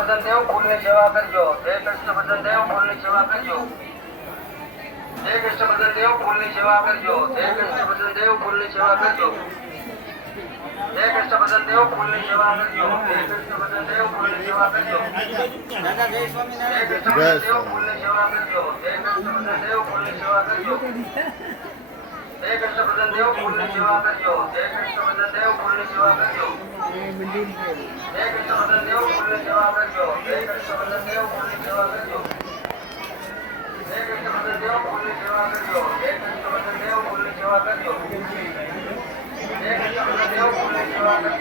કૃષ્ણદેવ ફૂલની સેવા કરજો. જય કૃષ્ણદેવ ફૂલની સેવા કરજો. જય કૃષ્ણદેવ ફૂલની સેવા કરજો. જય કૃષ્ણદેવ ફૂલની સેવા કરજો. જય કૃષ્ણદેવ ફૂલની સેવા કરજો. જય કૃષ્ણદેવ ફૂલની સેવા કરજો. દાદા જય સ્વામિનારાયણ. જય કૃષ્ણદેવ ફૂલની સેવા કરજો. જય કૃષ્ણદેવ ફૂલની સેવા કરજો. જય કૃષ્ણદેવ ફૂલની સેવા કરજો. જય કૃષ્ણદેવ ફૂલની સેવા કરજો. જય કૃષ્ણદેવ ફૂલની સેવા કરજો. જય કૃષ્ણદેવ ફૂલની સેવા કરજો. જય કૃષ્ણદેવ ફૂલની સેવા કરજો. જય કૃષ્ણદેવ ફૂલની સેવા કરજો. જય કૃષ્ણદેવ ફૂલની સેવા કરજો.